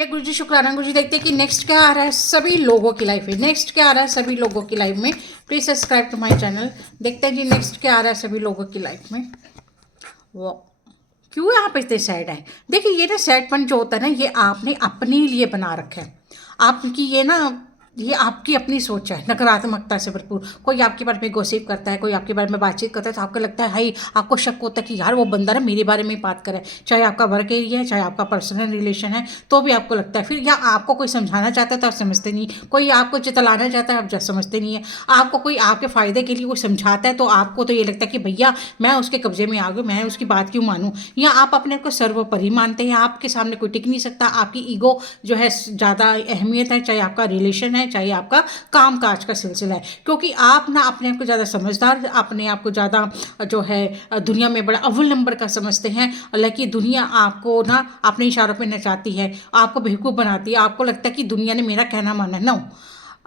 गुरु जी शुक्राना। गुरु जी देखते हैं कि नेक्स्ट क्या आ रहा है सभी लोगों की लाइफ में। नेक्स्ट क्या आ रहा है सभी लोगों की लाइफ में। Please subscribe to my channel. देखते हैं जी नेक्स्ट क्या आ रहा है सभी लोगों की लाइफ में। वो क्यों यहाँ पे इतने सैड है। देखिए ये ना सैडपन जो होता है ना, ये आपने अपने लिए बना रखा है। आपकी ये आपकी अपनी सोच है, नकारात्मकता से भरपूर। कोई आपके बारे में गॉसिप करता है, कोई आपके बारे में बातचीत करता है, तो आपको लगता है हाई, आपको शक होता है कि यार वो बंदा ना मेरे बारे में बात करे। चाहे आपका वर्क एरिया है, चाहे आपका पर्सनल रिलेशन है, तो भी आपको लगता है। फिर या आपको कोई समझाना चाहता है तो आप समझते नहीं, कोई आपको चितलाना चाहता है आप समझते नहीं है, आपको कोई आपके फ़ायदे के लिए कोई समझाता है तो आपको तो ये लगता है कि भैया मैं उसके कब्जे में आ गई, मैं उसकी बात क्यों मानूँ। या आप अपने को सर्वोपरि मानते हैं, आपके सामने कोई टिक नहीं सकता। आपकी ईगो जो है ज़्यादा अहमियत है, चाहे आपका रिलेशन है, चाहे आपका काम काज का सिलसिला है। क्योंकि आप ना अपने आप को ज़्यादा समझदार, अपने आप को ज़्यादा जो है दुनिया में बड़ा अव्वल नंबर का समझते हैं। हालांकि दुनिया आपको ना अपने इशारों पे नचाती है, आपको बेवकूफ़ बनाती है। आपको लगता है कि दुनिया ने मेरा कहना माना है। नो,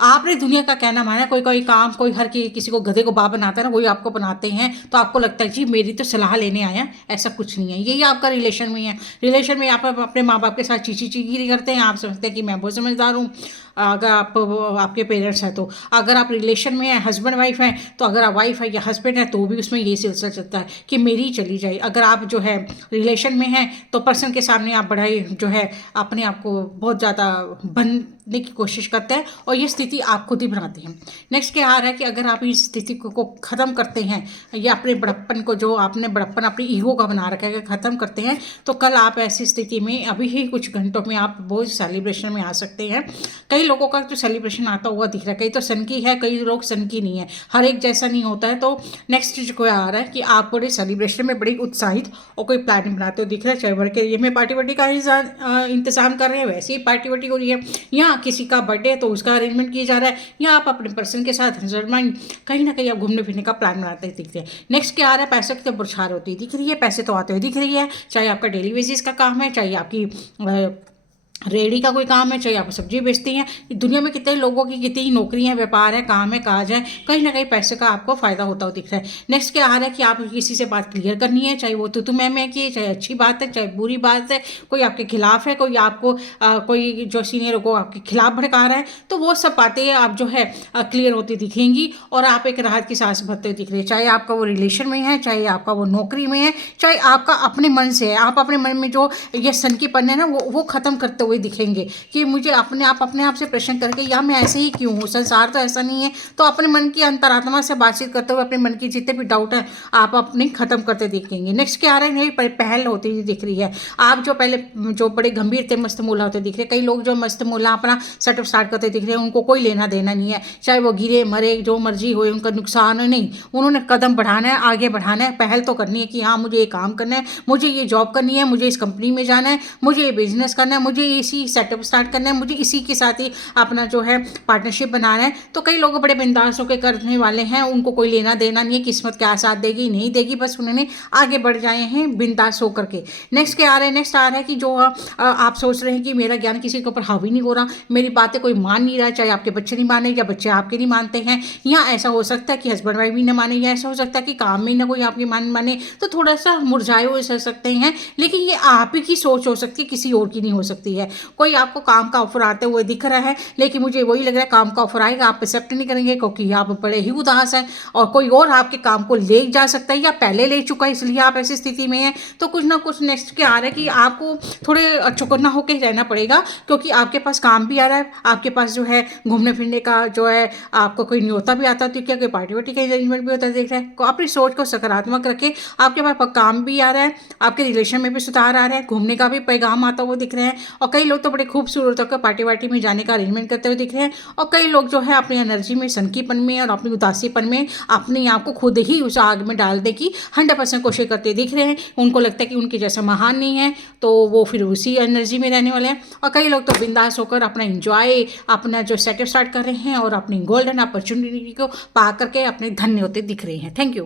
आपने दुनिया का कहना माना। कोई कोई काम, कोई हर किसी को गधे को बाप बनाता है ना, वही आपको बनाते हैं। तो आपको लगता है जी मेरी तो सलाह लेने आया। ऐसा कुछ नहीं है। यही आपका रिलेशन में है। रिलेशन में आप अपने माँ बाप के साथ चीची चीगिरी करते हैं। आप समझते हैं कि मैं बहुत समझदार हूँ। अगर आप आपके पेरेंट्स हैं तो, अगर आप रिलेशन में हैं, हस्बैंड वाइफ हैं, तो अगर आप वाइफ है या हस्बैंड है तो भी उसमें यही सिलसिला चलता है कि मेरी चली जाए। अगर आप जो है रिलेशन में हैं तो पर्सन के सामने आप बड़ा ही जो है अपने आप को बहुत ज़्यादा बनने की कोशिश करते हैं, और ये स्थिति आप खुद ही बनाते हैं। नेक्स्ट क्या आ रहा है कि अगर आप इस स्थिति को ख़त्म करते हैं, या अपने बड़प्पन को, जो आपने बड़प्पन अपनी ईगो का बना रखा है, ख़त्म करते हैं, तो कल आप ऐसी स्थिति में अभी ही कुछ घंटों में आप बहुत सेलिब्रेशन में आ सकते हैं। कई लोगों का तो सेलिब्रेशन आता हुआ दिख रहा है, कई तो सन की है, कई लोग सन की नहीं है। हर एक जैसा नहीं होता है। तो नेक्स्ट जो आ रहा है कि आप बड़े सेलिब्रेशन में बड़ी उत्साहित और कोई प्लानिंग बनाते हो दिख रहा है। चाहे वर्क एरिया में पार्टी वार्टी का इंतजाम कर रहे हैं, वैसे ही पार्टी वार्टी हो रही है, या किसी का बर्थडे है तो उसका अरेंजमेंट किया जा रहा है, या आप अपने पर्सन के साथ हस्बैंड कहीं ना कहीं आप घूमने फिरने का प्लान बनाते दिखते हैं। नेक्स्ट क्या आ रहा है, पैसे की तो बौछार होती दिख रही है, पैसे तो आते हुए दिख रही है। चाहे आपका डेली बेसिस का काम है, चाहे आपकी रेडी का कोई काम है, चाहे आप सब्जी बेचती हैं। दुनिया में कितने लोगों की कितनी नौकरियां, व्यापार है, काम है, काज है, कहीं ना कहीं पैसे का आपको फायदा होता हुआ दिख रहा है। नेक्स्ट क्या आ रहा है कि आप किसी से बात क्लियर करनी है, चाहे वो तू मैं की, चाहे अच्छी बात है, चाहे बुरी बात है, कोई आपके खिलाफ है, कोई आपको कोई जो सीनियर को आपके खिलाफ भड़का रहा है, तो वो सब बातें आप जो है क्लियर होती दिखेंगी, और आप एक राहत की सांस भरते हुए दिख रहे हैं। चाहे आपका वो रिलेशन में है, चाहे आपका वो नौकरी में है, चाहे आपका अपने मन से है। आप अपने मन में जो ये सनकीपन है ना, वो खत्म करते हुए दिखेंगे कि मुझे अपने आप से प्रश्न करके, या मैं ऐसे ही क्यों हूँ, संसार तो ऐसा नहीं है। तो अपने मन की अंतरात्मा से बातचीत करते हुए अपने मन की जितने भी डाउट है आप अपने खत्म करते दिखेंगे। नेक्स्ट क्या आ रहा है, नई पहल होती हुई दिख रही है। आप जो पहले जो बड़े गंभीर थे, मस्त मूला होते दिख रहे हैं। कई लोग जो मस्त मूला अपना सेटअप स्टार्ट करते दिख रहे हैं, उनको कोई लेना देना नहीं है। चाहे वो गिरे मरे, जो मर्जी हो, उनका नुकसान हो नहीं, उन्होंने कदम बढ़ाना है, आगे बढ़ाना है, पहल तो करनी है कि हाँ मुझे ये काम करना है, मुझे ये जॉब करनी है, मुझे इस कंपनी में जाना है, मुझे ये बिजनेस करना है, मुझे इसी सेटअप स्टार्ट करना है, मुझे इसी के साथ ही अपना जो है पार्टनरशिप बनाना है। तो कई लोग बड़े बिंदास होकर करने वाले हैं, उनको कोई लेना देना नहीं है, किस्मत क्या साथ देगी नहीं देगी, बस उन्होंने आगे बढ़ जाए हैं बिंदास होकर के। नेक्स्ट क्या आ रहा है, नेक्स्ट आ रहा है कि जो आप सोच रहे हैं कि मेरा ज्ञान किसी के ऊपर हावी नहीं हो रहा, मेरी बातें कोई मान नहीं रहा, चाहे आपके बच्चे नहीं माने या बच्चे आपके नहीं मानते हैं, या ऐसा हो सकता है कि हस्बैंड वाइफ भी ना माने, या ऐसा हो सकता है कि काम में ना कोई आपकी माने, तो थोड़ा सा मुरझाए हुए सह सकते हैं। लेकिन ये आप ही की सोच हो सकती है, किसी और की नहीं हो सकती है। कोई आपको काम का ऑफर आते हुए दिख रहा है, लेकिन मुझे वही लग रहा है काम का ऑफर आएगा आप एक्सेप्ट नहीं करेंगे, क्योंकि आप बड़े ही उदास हैं, और कोई और आपके काम को ले जा सकता है या पहले ले चुका है, इसलिए आप ऐसी स्थिति में हैं। तो कुछ ना कुछ नेक्स्ट क्या आ रहा है कि आपको थोड़े चौकन्ना होकर रहना पड़ेगा, क्योंकि आपके पास काम भी आ रहा है, आपके पास जो है घूमने फिरने का जो है आपको कोई न्योता भी आता है, तो क्या कोई पार्टी वार्टी का अरेंजमेंट भी होता है देख रहा है। तो अपनी सोच को सकारात्मक रखें, आपके पास काम भी आ रहा है, आपके रिलेशन में भी सुधार आ रहा है, घूमने का भी पैगाम आता हुआ दिख रहा है, और कई लोग तो बड़े खूबसूरत होकर पार्टी वार्टी में जाने का अरेंजमेंट करते हुए दिख रहे हैं, और कई लोग जो है अपनी एनर्जी में, सनकीपन में और अपनी उदासीपन में अपने आप को खुद ही उस आग में डालने की 100% कोशिश करते दिख रहे हैं। उनको लगता है कि उनके जैसा महान नहीं है, तो वो फिर उसी एनर्जी में रहने वाले हैं। और कई लोग तो बिंदास होकर अपना इंजॉय, अपना जो सेटअप स्टार्ट कर रहे हैं, और अपनी गोल्डन अपॉर्चुनिटी को पा करके अपने धन्य होते दिख रहे हैं। Thank you.